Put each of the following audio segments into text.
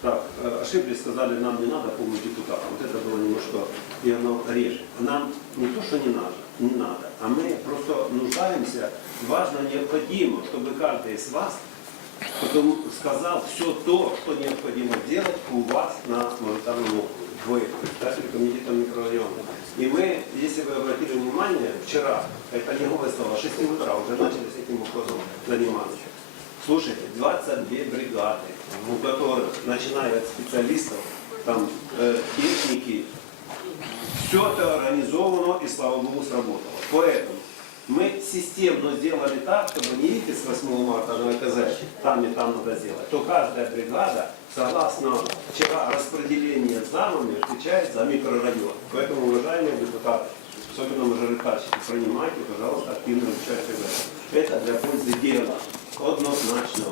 Так, э, ошиблись, сказали, нам не надо помощь депутатам. Вот это было немножко, и оно реже. Нам не то, что не надо, не надо, а мы просто нуждаемся, важно, необходимо, чтобы каждый из вас потом сказал все то, что необходимо делать у вас на мажоритарном округе. Вы, председатель комитета микрорайона. И мы, если вы обратили внимание, вчера, это не голые слова, с 6 утра уже начали с этим вопросом заниматься. Слушайте, 22 бригады, у которых, начиная от специалистов, там, э, техники, все это организовано и, слава Богу, сработало. Поэтому мы системно сделали так, чтобы не видите с 8 марта на ЭКЗ, там и там надо сделать, то каждая бригада, согласно вчера распределения замами, отвечает за микрорайон. Поэтому, уважаемые депутаты, особенно мажоритарщики, принимайте, пожалуйста, активное участие в этом. Это для пользы дела, однозначно.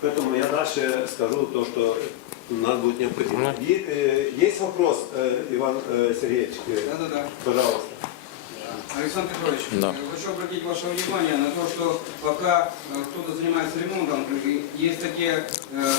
Поэтому я дальше скажу то, что нам будет необходимо. Э, Есть вопрос, э, Иван э, Сергеевич, э, Да-да-да. пожалуйста. Александр Петрович, Да. хочу обратить ваше внимание на то, что пока кто-то занимается ремонтом, есть такие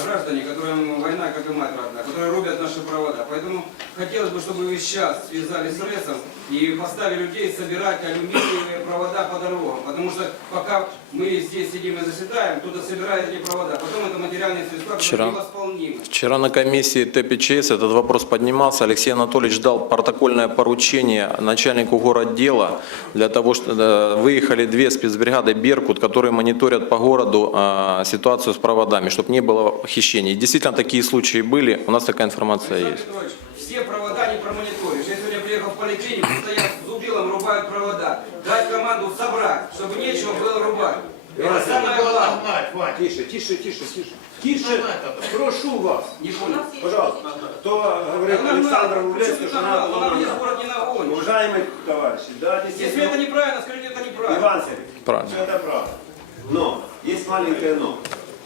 граждане, которым война как и мать родная, которые рубят наши провода. Поэтому хотелось бы, чтобы вы сейчас связались с РЭСом и поставили людей собирать алюминиевые провода по дорогам. Потому что пока мы здесь сидим и заседаем, кто-то собирает эти провода. Потом это материальные средства, Вчера. невосполнимы. Вчера на комиссии ТПЧС этот вопрос поднимался. Алексей Анатольевич дал протокольное поручение начальнику городдела для того, что выехали две спецбригады «Беркут», которые мониторят по городу э, ситуацию с проводами, чтобы не было хищений. Действительно, такие случаи были, у нас такая информация Александр есть. Петрович, все провода не промониторишь. Поликлинику, стоят с зубилом, рубают провода. Дать команду собрать, чтобы нечего было рубать. Это самое главное. Тише, тише, тише, тише. Тише, прошу вас. Не понял. Пожалуйста. То говорит Она Александр. Рулевский, Почему что надо, не нагонит. Уважаемые товарищи, да, Если это неправильно, скажите, это неправильно. Иван Сергеевич, Правильно. все это правда. Но, есть маленькое но.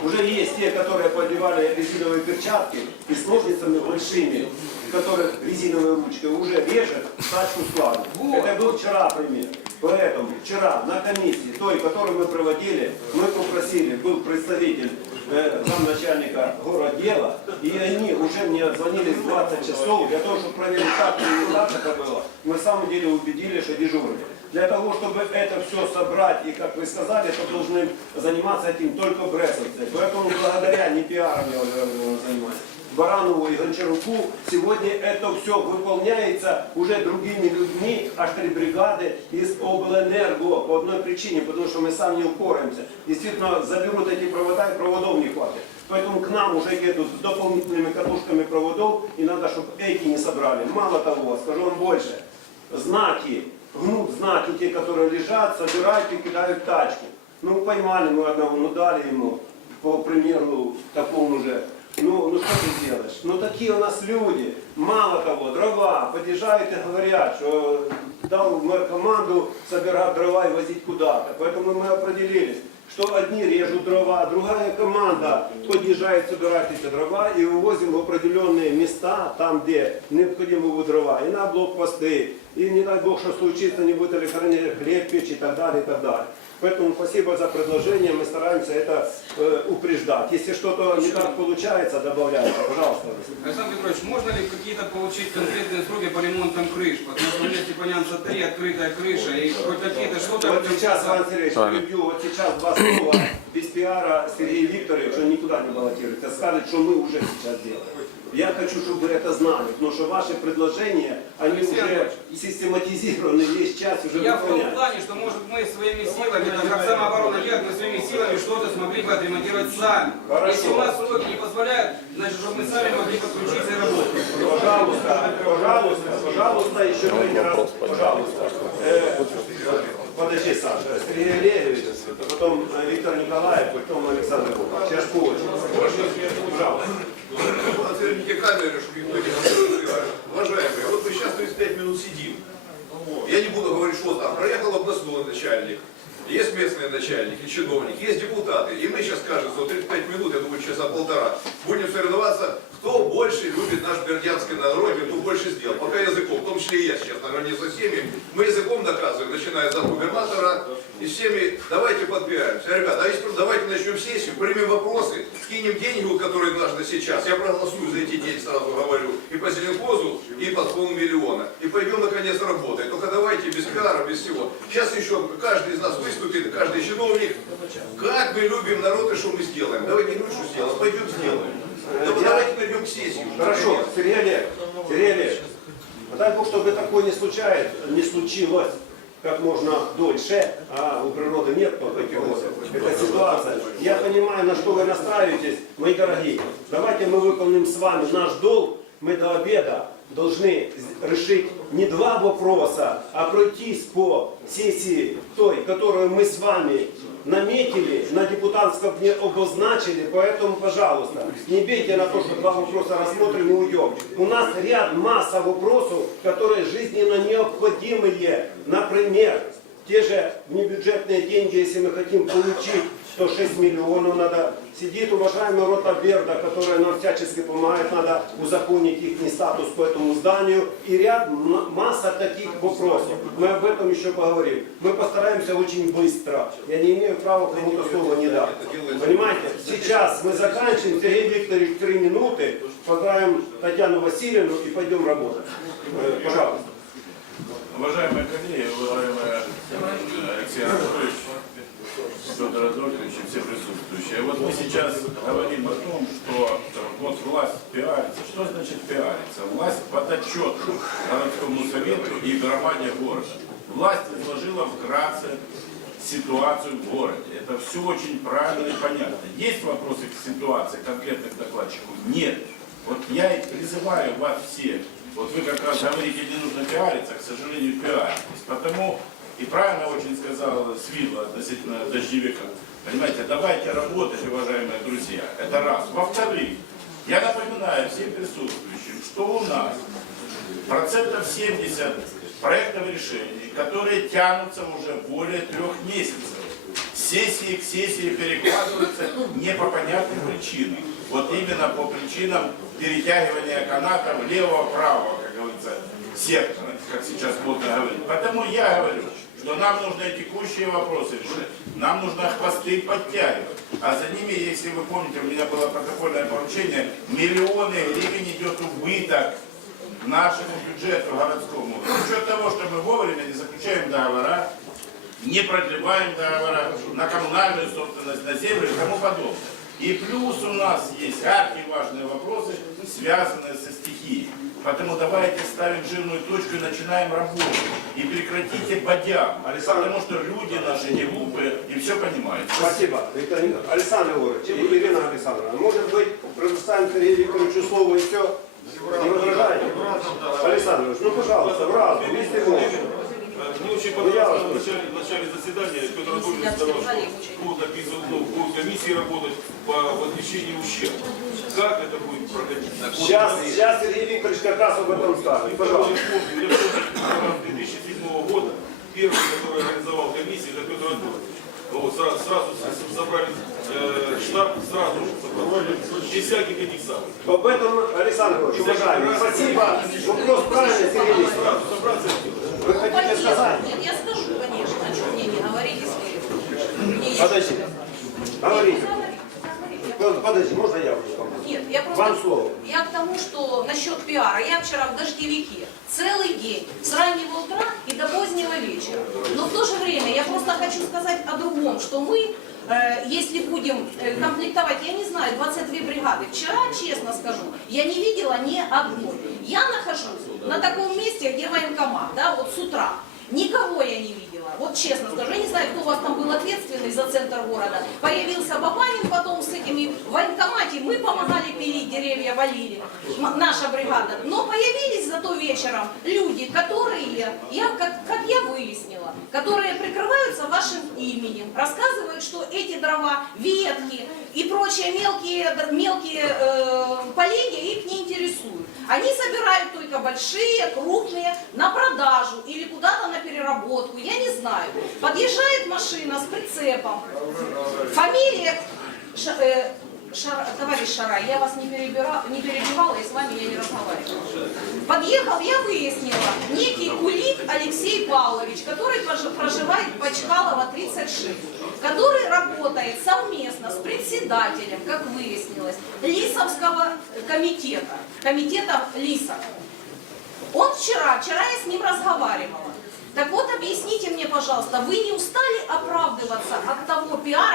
Уже есть те, которые подевали резиновые перчатки и с ножницами большими, которые резиновой ручкой уже режет тачку складу. Вот. Это был вчера пример. Поэтому вчера на комиссии, той, которую мы проводили, мы попросили, был представитель э, замначальника городдела, и они уже мне звонили с 20 часов для того, чтобы проверить, как это было. Мы на самом деле убедили, что дежурили. Для того, чтобы это все собрать, и, как вы сказали, то должны заниматься этим только брессовцы. Поэтому благодаря не пиаром я э, занимаюсь, Баранову и Гончаруку, сегодня это все выполняется уже другими людьми, аж три бригады из облэнерго по одной причине, потому что мы сами не упораемся. Действительно, заберут эти провода и проводов не хватит. Поэтому к нам уже едут с дополнительными катушками проводов, и надо, чтобы эти не собрали. Мало того, скажу вам больше, знаки, гнут знаки, те, которые лежат, собирают и кидают тачку. Ну, поймали мы одного, ну дали ему, по примеру, такому же. Ну, ну что ты делаешь? Ну такие у нас люди. Мало того, дрова подъезжают и говорят, что дал мэр команду собирать дрова и возить куда-то. Поэтому мы определились, что одни режут дрова, другая команда подъезжает собирать эти дрова и вывозим в определенные места, там, где необходимы будут дрова, и на блокпосты, и не дай бог, что случится, не будет электроэнергии, хлеб печь и так далее, и так далее. Поэтому спасибо за предложение, мы стараемся это э, упреждать. Если что-то не так получается, добавляйте, пожалуйста. Александр Петрович, можно ли какие-то получить конкретные сроки по ремонтам крыш? Потому что у меня Степанянца 3, открытая крыша, и хоть какие-то что-то... Вот сейчас, Иван Сергеевич, перебью, вот сейчас два слова без пиара Сергей Викторович, он никуда не баллотируется, скажет, что мы уже сейчас делаем. Я хочу, чтобы вы это знали, потому что ваши предложения, они Алексей уже систематизированы, есть час уже Я в том выполняют. плане, что может мы своими силами, так как самооборона делает, мы своими силами что-то смогли бы отремонтировать сами. Хорошо. Если у нас сроки не позволяют, значит, чтобы мы сами могли подключиться и работать. Пожалуйста, пожалуйста, пожалуйста, еще третий раз, пожалуйста. Э, Подожди, Саша, Сергей Олегович, потом э, Виктор Николаев, потом Александр Куков. Сейчас по очереди. Пожалуйста. Отверните камеры, чтобы никто не. Уважаемые, вот мы сейчас 35 минут сидим. Я не буду говорить, что там. Проехал областной начальник, есть местный начальник и чиновник, есть депутаты. И мы сейчас, кажется, вот 35 минут, я думаю, часа полтора, будем соревноваться, кто больше любит наш бердянский народ, и кто больше сделал. Пока языком, в том числе и я сейчас, наравне со всеми, мы языком доказываем, начиная за губернатора и всеми, давайте подпиаемся. Ребята, а если давайте начнем сессию, примем вопросы, скинем деньги, вот, которые нужны сейчас. Я проголосую за эти деньги, сразу говорю, и по Зеленхозу, и по полмиллиона. И пойдем наконец работать. Только давайте без пиара, без всего. Сейчас еще каждый из нас выступит, каждый чиновник. Как мы любим народ и что мы сделаем? Давайте что сделаем, пойдем сделаем. Ну, давайте пойдем к сессии. Хорошо, Сергей Олег, Сергей Олег, дай Бог, чтобы такое не случается, не случилось как можно дольше, а у природы нет вот таких вот. Это ситуация. Я понимаю, на что вы настраиваетесь, мои дорогие. Давайте мы выполним с вами наш долг. Мы до обеда должны решить не два вопроса, а пройтись по сессии той, которую мы с вами наметили, на депутатском дне обозначили, поэтому, пожалуйста, не бейте на то, что два вопроса рассмотрим и уйдем. У нас ряд, масса вопросов, которые жизненно необходимые. Например, те же внебюджетные деньги, если мы хотим получить 106 миллионов, надо сидит уважаемый Рота Берда, которая нам всячески помогает, надо узаконить их статус по этому зданию и ряд масса таких вопросов. Мы об этом еще поговорим. Мы постараемся очень быстро. Я не имею права кому-то слова не дать. Понимаете? Сейчас мы заканчиваем, Сергей Викторович, три минуты, поздравим Татьяну Васильевну и пойдем работать. Э, Пожалуйста. Уважаемые коллеги, уважаемый Алексей Анатольевич, Федор Адольфович и все присутствующие. Вот мы сейчас говорим о том, что э, вот власть пиарится. Что значит пиарится? Власть подотчетна городскому совету и громаде города. Власть изложила вкратце ситуацию в городе. Это все очень правильно и понятно. Есть вопросы к ситуации конкретных докладчиков? Нет. Вот я и призываю вас всех, вот вы как раз говорите, не нужно пиариться, к сожалению, пиаритесь. Потому, и правильно очень сказал Свидла относительно дождевика, понимаете, давайте работать, уважаемые друзья, это раз. Во-вторых, я напоминаю всем присутствующим, что у нас процентов 70 проектов решений, которые тянутся уже более трех месяцев. Сессии к сессии перекладываются не по понятным причинам. Вот именно по причинам перетягивания каната влево-вправо, как говорится, сектора, как сейчас модно говорить. Поэтому я говорю, что нам нужно текущие вопросы решать. Нам нужно хвосты подтягивать. А за ними, если вы помните, у меня было протокольное поручение, миллионы гривен идет убыток нашему бюджету городскому. За счет того, что мы вовремя не заключаем договора, не продлеваем договора на коммунальную собственность, на землю и тому подобное. И плюс у нас есть архиважные вопросы, связанные со стихией. Поэтому давайте ставим жирную точку и начинаем работу. И прекратите бодям. Александр- Потому что люди наши не глупые и все понимают. Спасибо. Виктор Николаевич. Александр Егорович, Ирина Александровна, может быть, предоставим Сергею Викторовичу слово и все? Не возражаете? Александр Ильич, ну пожалуйста, в раз, если можно. Мне очень Ну, понравилось, в начале, в начале заседания Петр Анатольевич сказал, что будут описывать, ну, будут комиссии работать по возмещению ущерба. Как это будет проходить? Сейчас, сейчас Сергей Викторович как раз об этом скажет. Я Пожалуйста. помню, я помню, 2007 года первый, который организовал комиссию, это Петр Анатольевич. Вот, сразу, сразу собрали э, штаб, сразу же собрали, без всяких этих самых. Об этом, Александр Егорович, уважаемый, спасибо. Вопрос правильный, Сергей Викторович. Сразу собраться. Вы хотите сказать? Нет, я скажу, конечно. А что мне не говорить, если... мне Подожди. Говорите. еще- Говорите. Подожди, можно я вам? Нет, я просто... Вам слово. Я к тому, что насчет пиара. Я вчера в дождевике целый день, с раннего утра и до позднего вечера. Но в то же время я просто хочу сказать о другом, что мы, если будем э, комплектовать, я не знаю, 22 бригады. Вчера, честно скажу, я не видела ни одной. Я нахожусь на таком месте, где военкомат, да, вот с утра. Никого я не видела. Вот честно скажу, я не знаю, кто у вас там был ответственный за центр города. Появился Бабанин потом с этими военкомате. Мы помогали пилить деревья, валили. Наша бригада. Но появились зато вечером люди, которые, я, как, как я выяснила, которые прикрываются вашим именем, рассказывают, что эти дрова, ветки и прочие мелкие, мелкие э, поленья их не интересуют. Они собирают только большие, крупные на продажу или куда-то на переработку, я не знаю. Подъезжает машина с прицепом, фамилия э, Шар- товарищ Шара, я вас не, перебира- не перебивала, и с вами я не разговаривала. Подъехал, я выяснила, некий Кулик Алексей Павлович, который проживает по Чкалова 36, который работает совместно с председателем, как выяснилось, Лисовского комитета, комитета Лисов. Он вчера, вчера я с ним разговаривала. Так вот, объясните мне, пожалуйста, вы не устали оправдываться от того пиара,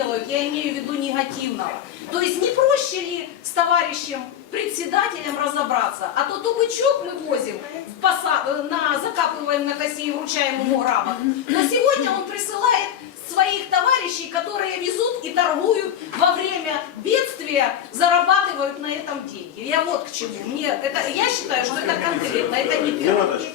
делают, я имею в виду негативного? То есть не проще ли с товарищем председателем разобраться? А то то бычок мы возим, в поса- э, на, закапываем на косе и вручаем ему рабок. Но сегодня он присылает своих товарищей, которые везут и торгуют во время бедствия, зарабатывают на этом деньги. Я вот к чему. Мне это, я считаю, что это конкретно, это не. Минуточку.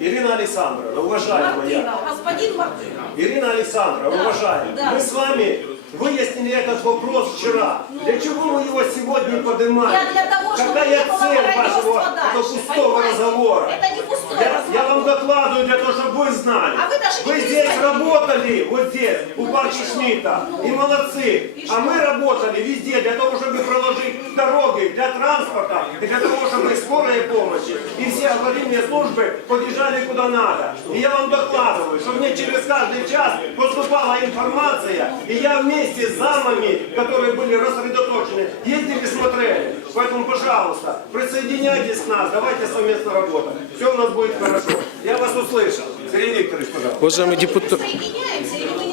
Ирина Александровна, уважаемая. Мартынов, господин Мартынов. Ирина Александровна, Да, уважаемая, да. мы с вами выяснили этот вопрос вчера. Для чего вы его сегодня поднимаете? Я для того, чтобы Какая не было цель вашего мародерства этого дальше, пустого понимаете? разговора? Это не пустой Я, разговор. я вам докладываю для того, чтобы вы знали. А вы даже не здесь перезвонили. работали, вот здесь, у Ну, и что? Шмидта, Ну. и молодцы. А мы работали везде для того, чтобы проложить дороги для транспорта, и для того, чтобы скорая помощи и все аварийные службы побежали куда надо. И я вам докладываю, что мне через каждый час поступала информация, и я вместе с замами, которые были рассредоточены, ездили, смотрели. Поэтому, пожалуйста, присоединяйтесь к нас, давайте совместно работать. Все у нас будет хорошо. Я вас услышал. Сергей Викторович, пожалуйста. Уважаемый Мы депутат,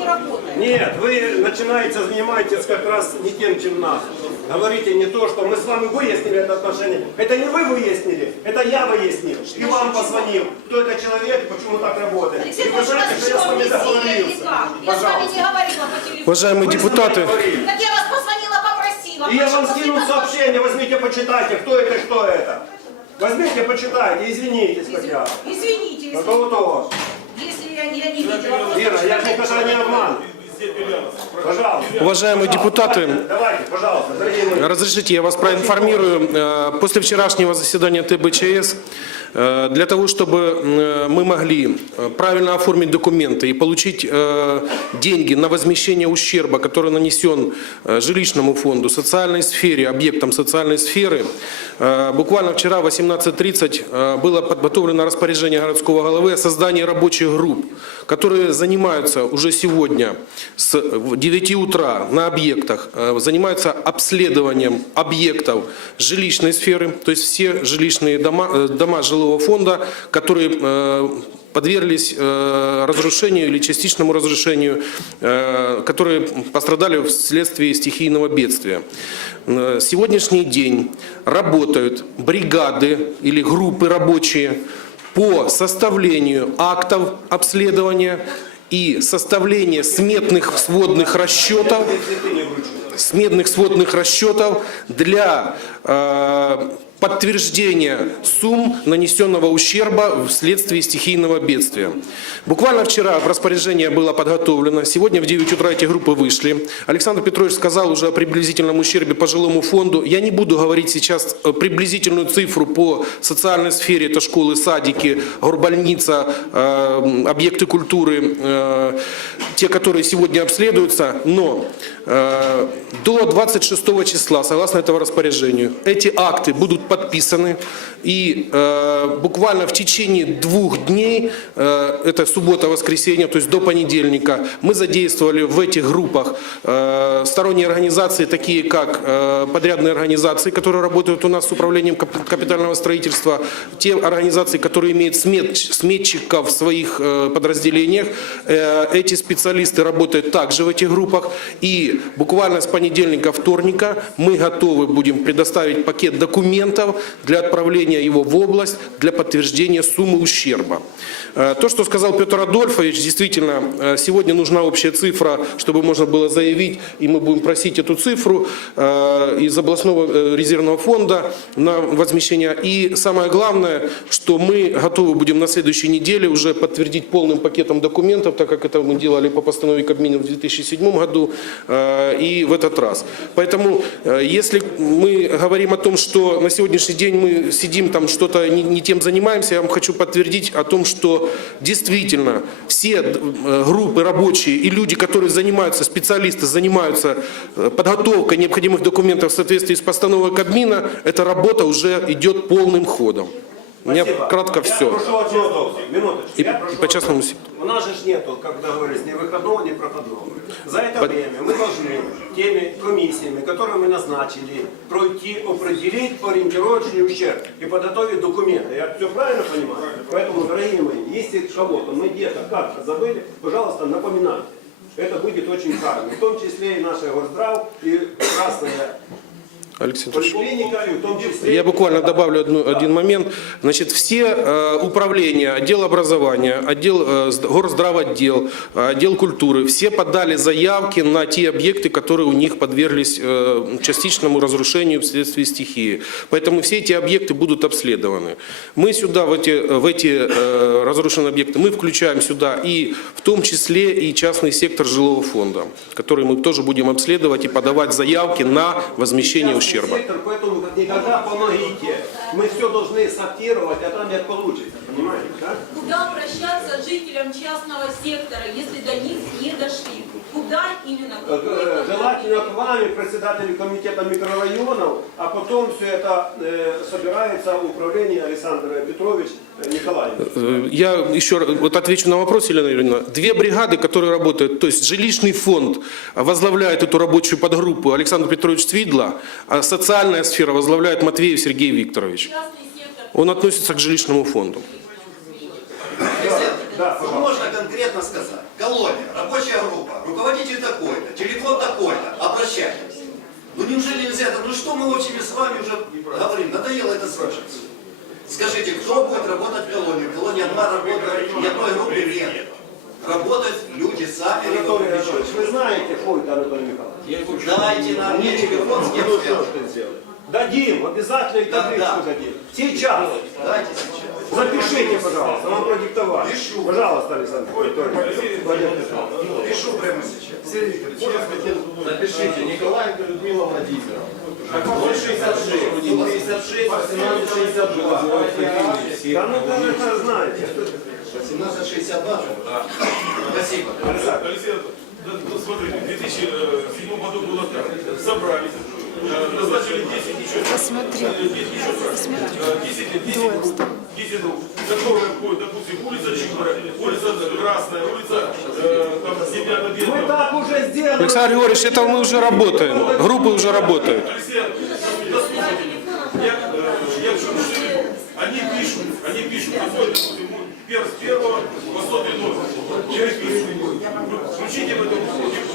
работаем? Нет, вы начинаете занимаетесь как раз не тем, чем нас. Говорите не то, что мы с вами выяснили это отношение. Это не вы выяснили, это я выяснил. И вам позвонил, кто это человек и почему так работает. Алексей И вы знаете, что я с вами договорился. Я с вами Пожалуйста. не говорила по телефону. уважаемые депутаты. Так я вас позвонила, попросила. И я вам ты сообщение, возьмите, почитайте, кто это и что это. Возьмите, почитайте, извинитесь хотя бы. Извините, если, Готово-то. если я, я не видела. Ира, я же никогда не обман. Уважаемые депутаты. Разрешите, я вас проинформирую. Э, После вчерашнего заседания ТБЧС, э, для того, чтобы э, мы могли правильно оформить документы и получить деньги на возмещение ущерба, который нанесен жилищному фонду, социальной сфере, объектам социальной сферы, буквально вчера в 18.30 э, было подготовлено распоряжение городского головы о создании рабочих групп, которые занимаются уже сегодня с 9 утра на объектах, э, занимаются обследованием объектов жилищной сферы, то есть все жилищные дома, э, дома жилого фонда, которые э, подверглись разрушению или частичному разрушению, которые пострадали вследствие стихийного бедствия. На сегодняшний день работают бригады или группы рабочие по составлению актов обследования и составление сметных сводных расчетов, сметных сводных расчетов для э, подтверждения сумм нанесенного ущерба вследствие стихийного бедствия. Буквально вчера в распоряжение было подготовлено, сегодня в 9 утра эти группы вышли. Александр Петрович сказал уже о приблизительном ущербе по жилому фонду. Я не буду говорить сейчас э, приблизительную цифру по социальной сфере, это школы, садики, горбольница, э, объекты культуры, те, которые сегодня обследуются, но до 26 числа, согласно этого распоряжению, эти акты будут подписаны, и э, буквально в течение двух дней, э, это суббота-воскресенье, то есть до понедельника, мы задействовали в этих группах э, сторонние организации, такие как э, подрядные организации, которые работают у нас с управлением кап- капитального строительства, те организации, которые имеют смет- сметчиков в своих э, подразделениях, Э, эти специалисты работают также в этих группах, и буквально с понедельника, вторника мы готовы будем предоставить пакет документов для отправления его в область для подтверждения суммы ущерба. Э, То, что сказал Петр Адольфович, действительно, э, сегодня нужна общая цифра, чтобы можно было заявить, и мы будем просить эту цифру э, из областного резервного фонда на возмещение. И самое главное, что мы готовы будем на следующей неделе уже подтвердить полным пакетом документов, так как это мы делали по постанове Кабмина в 2007 году и в этот раз. Поэтому, если мы говорим о том, что на сегодня сегодняшний день мы сидим там что-то не, не тем занимаемся, я вам хочу подтвердить о том, что действительно все э, группы рабочие и люди, которые занимаются, специалисты занимаются э, подготовкой необходимых документов в соответствии с постановой Кабмина, эта работа уже идет полным ходом. У меня Спасибо. кратко Я все. прошу одно только, минуточку. И- Я и по частному сектору. У нас же ж нету, как договорились, ни выходного, ни проходного. За это время мы должны теми комиссиями, которые мы назначили, пройти, определить ориентировочный ущерб и подготовить документы. Я все правильно понимаю? Поэтому, дорогие мои, если кого-то мы где-то как-то забыли, пожалуйста, напоминайте. Это будет очень правильно. В том числе и наша Горздрав, и Красная Алексей Анатольевич. Я буквально добавлю одну- один момент. Значит, все э, управления, отдел образования, отдел э, горздравотдел, э, отдел культуры, все подали заявки на те объекты, которые у них подверглись э, частичному разрушению вследствие стихии. Поэтому все эти объекты будут обследованы. Мы сюда, в эти, в эти э, разрушенные объекты, мы включаем сюда и в том числе и частный сектор жилого фонда, который мы тоже будем обследовать и подавать заявки на возмещение Частный ущерба. Сектор, поэтому как никогда помогите. Мы все должны сортировать, а там не получится. Понимаете, да? Куда обращаться жителям частного сектора, если до них не дошли? Куда именно? Э, Желательно к вами, председателю комитета микрорайонов, а потом все это э, собирается в управлении Александр Петрович э, Николаевич. Э, Я еще раз вот отвечу на вопрос, Елена Юрьевна. Две бригады, которые работают, то есть жилищный фонд возглавляет эту рабочую подгруппу Александр Петрович Цвидла, а социальная сфера возглавляет Матвеев Сергей Викторович. частный сектор? Он относится к жилищному фонду. Да, Что можно конкретно сказать? Колония, рабочая группа, руководитель такой-то, телефон такой-то, обращайтесь. Ну неужели нельзя это? Ну что мы в общем с вами уже говорим? Надоело это слышать. Скажите, кто будет работать в колонии? В колонии одна работает, ни одной группы нет. Работают люди сами, Анатолий Анатольевич, вы знаете фонд Анатолий Михайлович? Дайте нам мне телефон, с кем Ну сделаешь? Дадим, обязательно и Да, табличку да. дадим. Сейчас. Дайте сейчас. Запишите, пожалуйста, вам продиктовали. Пишу. Пожалуйста, Александр. Пишу прямо сейчас. Сергей Викторович. Запишите, Николаенко Людмила Владимировна. 066, 56, 1862. Да ну вы это знаете. 1762. Спасибо. Алексей, да, ну, смотрите, в 2007 году было так. Собрались, э, назначили 10 еще Посмотри. 10 еще сразу. 10 лет, 10 групп, 10 групп, которые входят, допустим, улица Чикора, улица Красная, улица э, там, Мы так уже сделали. Александр Григорьевич, это мы уже работаем. Группы уже работают. Алексей, дослушайте. Я, э, я в чем что веду? Они пишут, они пишут, приходят, допустим, пер- с первого по сотый номер. Переписывают. Включите в эту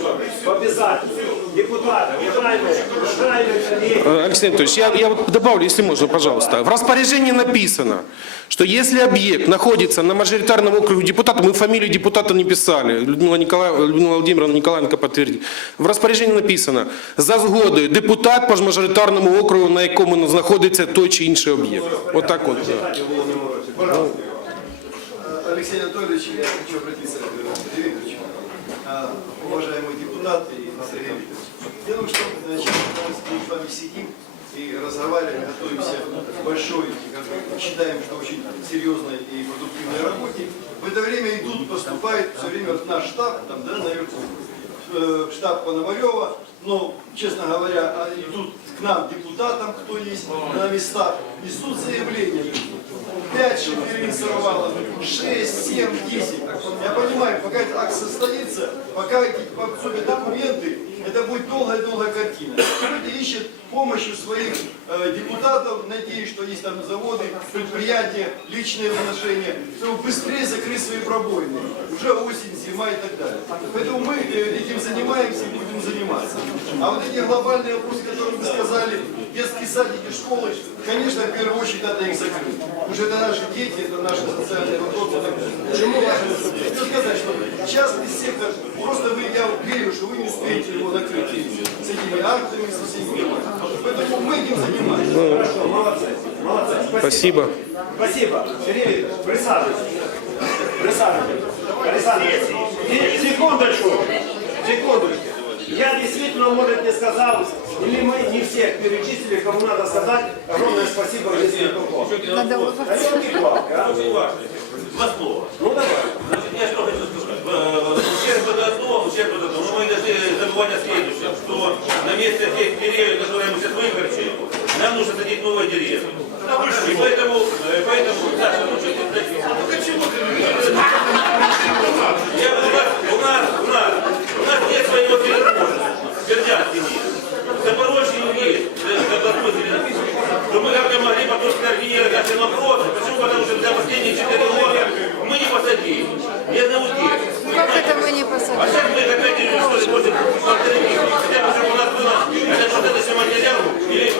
депутата. и всё. Обязательно. Депутаты, уважаемые, уважаемые коллеги. Э, Алексей Анатольевич, я, я вот добавлю, если можно, пожалуйста. В распоряжении написано, что если объект находится на мажоритарном округе депутата, мы фамилию депутата не писали, Людмила, Николаевна, Людмила Владимировна Николаенко подтвердит. В розпорядженні написано, за згодою депутат по мажоритарному округу, на якому знаходиться той чи інший об'єкт. Отак от. да. Пожалуйста. Алексей Анатольевич, я хочу обратиться к Сергею Викторовичу. А, Уважаемый депутат и Сергей Викторович. В том, что значит, мы с вами сидим и разговариваем, готовимся к большой, как считаем, что очень серьезной и продуктивной работе. В это время идут, поступает все время вот наш штаб, там, да, наверху, э, штаб Пономарева, но, честно говоря, идут к нам, депутатам, кто есть на местах, несут заявления. 5 четверых сорвало, 6, 7, 10. Я понимаю, пока этот акт состоится, пока эти документы, это будет долгая-долгая картина. Люди ищут помощи у своих э, депутатов, надеюсь, что есть там заводы, предприятия, личные отношения, чтобы быстрее закрыть свои пробоины. Уже осень, зима и так далее. Поэтому мы э, этим занимаемся и будем заниматься. А вот эти глобальные вопросы, которые вы сказали, детские садики, школы, конечно, в первую очередь надо их закрыть. Потому что это наши дети, это наши социальные вопросы. Почему важно? Хочу сказать, что частный сектор, просто вы, я верю, что вы не успеете его накрыть с этими актами, со всеми. Поэтому мы этим занимаемся. Хорошо, молодцы. Молодцы. Спасибо. Спасибо. Сергей присаживайтесь. Присаживайтесь. Александр секундочку. Секундочку. Я действительно, может, не сказал Или мы не всех перечислили, кому надо сказать огромное спасибо, если кто Надо а? Очень важно. Два слова. Ну давай. Значит, я что хочу сказать. Э, Ущерб это одно, ущерб это одно. Но мы должны забывать о следующем, что на месте тех деревьев, которые мы сейчас выкорчили, нам нужно садить новые деревья. И поэтому, э, поэтому, Саша, ну что ты, ну почему ты? Я, у нас, у нас, у нас, нет своего. Бердянский нет. В Запорожье есть. э, телефон. Но мы как-то могли потом скоординировать наши вопросы. Почему? Потому что за последние 4 года мы не посадили. Ни одного дерева. Как это мы не А посадили? сейчас мы опять идем, что ли, после полторы месяца. Хотя бы, чтобы у нас было это достаточно материал, или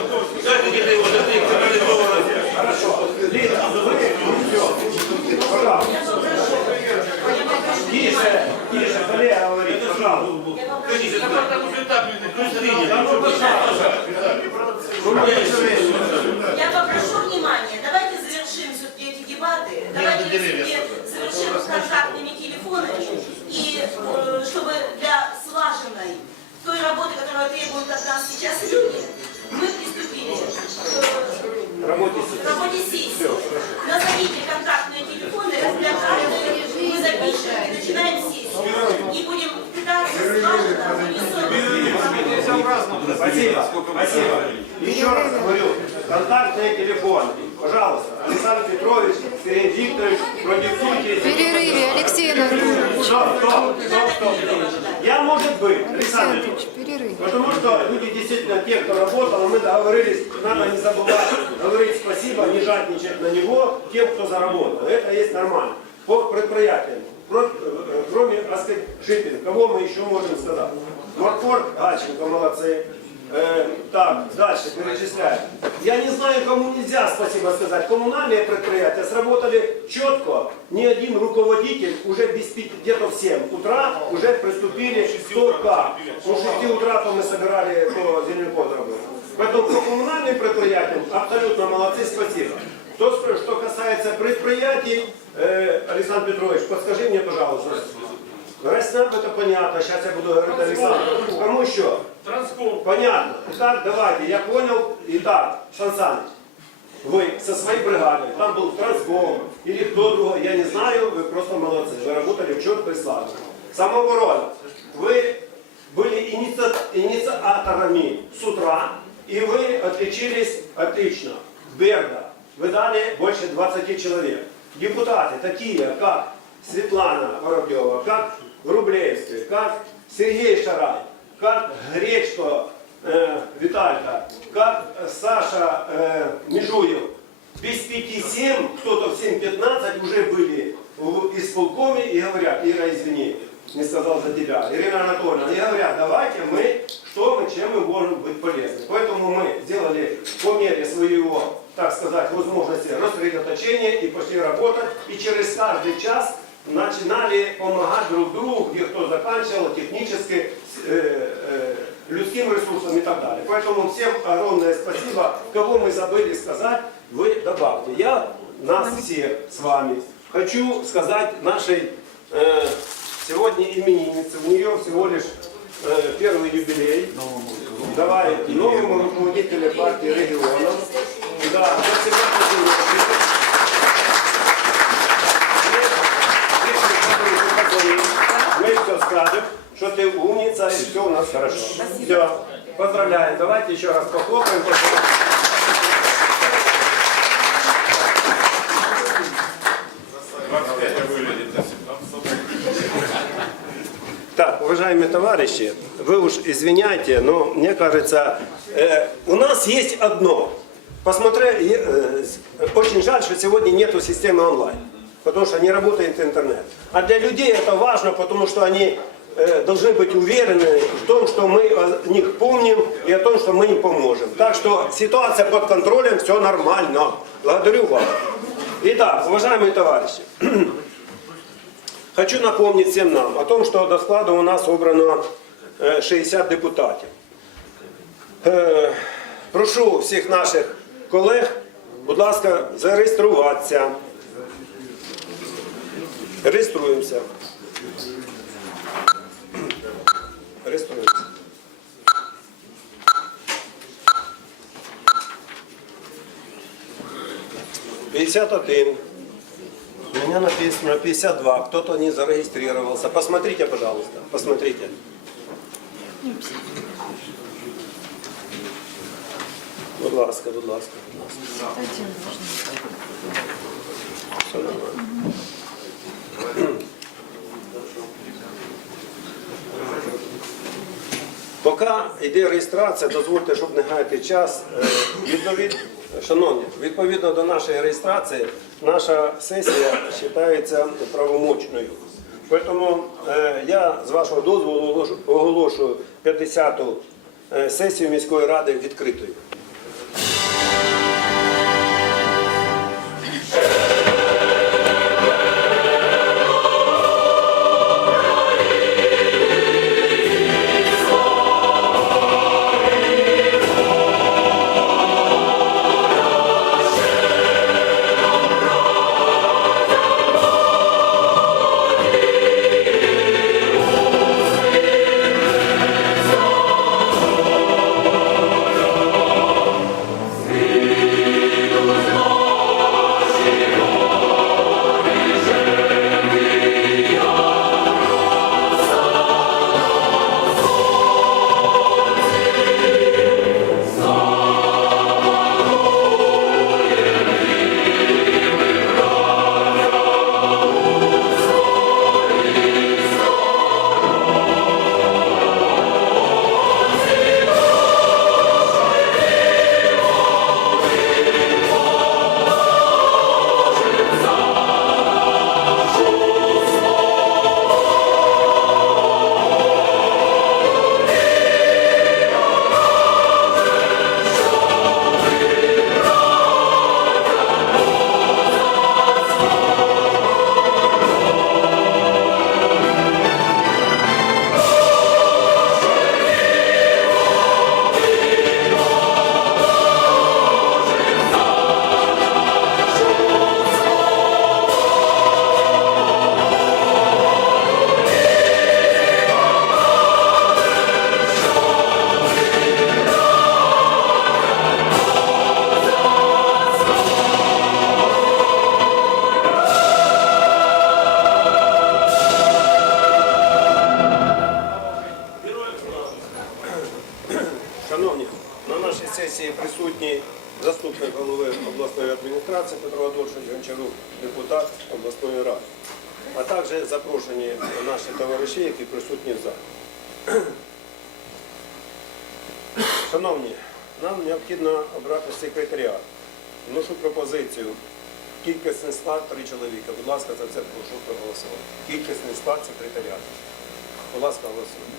каждый где-то его должны централизованно взять. Лиза, вы, все, пожалуйста. Тише, тише, коллега говорит, пожалуйста. Конечно, это уже так, плюс зрение. Я попрошу внимания, давайте завершим все-таки эти дебаты, давайте все-таки завершим с контактными телефонами, и э, чтобы для слаженной той работы, которую требуют от нас сейчас люди, мы приступили к Работе э, работе сессии. Назовите контактные телефоны, разглядайте, мы запишем и начинаем сессию. И будем пытаться слаженно, в Спасибо, спасибо. Еще раз говорю, контактные телефоны. Пожалуйста, Александр Петрович, Сергей Викторович, продиктуйте. Перерыве, Алексей Анатольевич. Стоп, стоп, стоп, стоп. Я, может быть, Александр Петрович, перерыв. Потому что люди действительно, те, кто работал, мы договорились, надо не забывать говорить спасибо, не жадничать на него тем, кто заработал. Это есть нормально. По предприятиям, э, кроме жителей, кого мы еще можем сказать? Морфорд, Гальченко, молодцы. Э, так, дальше перечисляем. Я не знаю, кому нельзя спасибо сказать. Коммунальные предприятия сработали четко. Ни один руководитель уже без пяти, где-то в 7 утра уже приступили кто как. Ну, с 6 утра то мы собирали по Зеленков работать. Поэтому по коммунальным предприятиям абсолютно молодцы, спасибо. То, что- что касается предприятий, э, Александр Петрович, подскажи мне, пожалуйста. Райснаб это понятно, сейчас я буду говорить Александр. Кому еще? Транспорт. Понятно. Итак, давайте, я понял. Итак, Сан Саныч, вы со своей бригадой, там был Транском или кто другой, я не знаю, вы просто молодцы. Вы работали четко и слаженно. Самооборона. Вы были инициа- инициаторами с утра, и вы отличились отлично. Берда. Вы дали больше 20 человек. Депутаты такие, как Светлана Воробьева, как Врублевский, как Сергей Шарай, как Гречко э, Виталька, как Саша э, Межуев. Без пяти семь, кто-то в 7.15 уже были в исполкоме и говорят, Ира, извини, не сказал за тебя, Ирина Анатольевна, и говорят, давайте мы, что мы, чем мы можем быть полезны. Поэтому мы сделали по мере своего, так сказать, возможности рассредоточения и пошли работать, и через каждый час начинали помогать друг другу, где кто заканчивал технически, э, э, людским ресурсом и так далее. Поэтому всем огромное спасибо. Кого мы забыли сказать, вы добавьте. Я нас всех с вами хочу сказать нашей э, сегодня имениннице. У нее всего лишь э, первый юбилей. Давай новому руководителю партии регионов. Да, за 17 скажем, что ты умница и все у нас хорошо. Все. Поздравляем. Давайте еще раз похлопаем. пожалуйста. 25 выглядит на 17. Так, уважаемые товарищи, вы уж извиняйте, но мне кажется, э, у нас есть одно. Посмотри, э, очень жаль, что сегодня нету системы онлайн, потому что не работает интернет. А для людей это важно, потому что они э, должны быть уверены в том, что мы о них помним и о том, что мы им поможем. Так что ситуация под контролем, все нормально. Благодарю вас. Итак, уважаемые товарищи, Хочу напомнить всем нам о том, что до складу у нас обрано е, 60 депутатів. Е, Прошу всіх наших колег, будь ласка, зареєструватися. Реєструємося. Реєструємося. Пятьдесят один. Меня написано 52. Кто-то не зарегистрировался. Посмотрите, пожалуйста. Посмотрите. Будь ласка, будь ласка, будь ласка. Все нормально. Поки йде реєстрація, дозвольте, щоб не гаяти час. Е, Відповід... Шановні, відповідно до нашої реєстрації, наша сесія вважається правомочною. Тому е, я з вашого дозволу оголошую 50-ту е, сесію міської ради відкритою. Необхідно обрати секретаріат. Вношу пропозицію. Кількісний склад три чоловіка. Будь ласка, за це прошу проголосувати. Кількісний склад секретаріату. Будь ласка, голосуйте.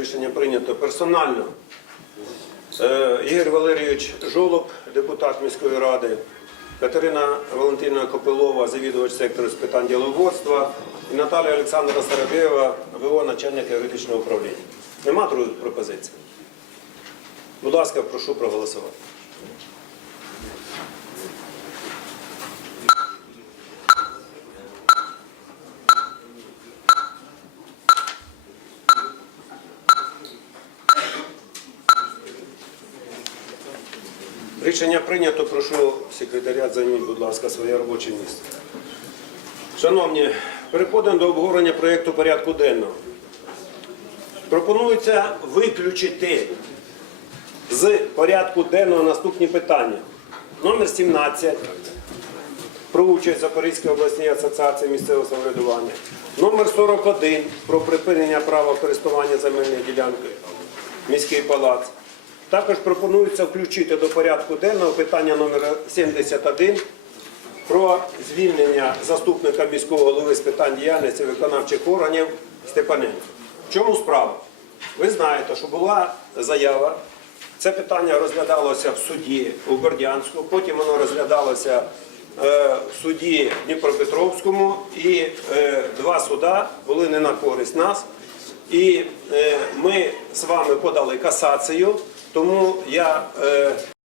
Рішення прийнято. Персонально. Е, Ігор Валерійович Жолоб, депутат міської ради, Катерина Валентина Копилова, завідувач сектору з питань діловодства, і Наталія Олександра Сарабєва, ВО начальник юридичного управління. Нема других пропозицій? Будь ласка, прошу проголосувати. Рішення прийнято. Прошу секретаріат займіть, будь ласка, своє робоче місце. Шановні, переходимо до обговорення проєкту порядку денного. Пропонується виключити з порядку денного наступні питання. Номер 17 про участь Запорізької обласній асоціації місцевого самоврядування. Номер 41 про припинення права користування земельною ділянкою. Міський палац. Також пропонується включити до порядку денного питання номер 71 про звільнення заступника міського голови з питань діяльності виконавчих органів Степаненка. В чому справа? Ви знаєте, що була заява. Це питання розглядалося в суді у Бердянську, потім воно розглядалося е, в суді Дніпропетровському, і е, два суда були не на користь нас. І е, ми з вами подали касацію, тому я е,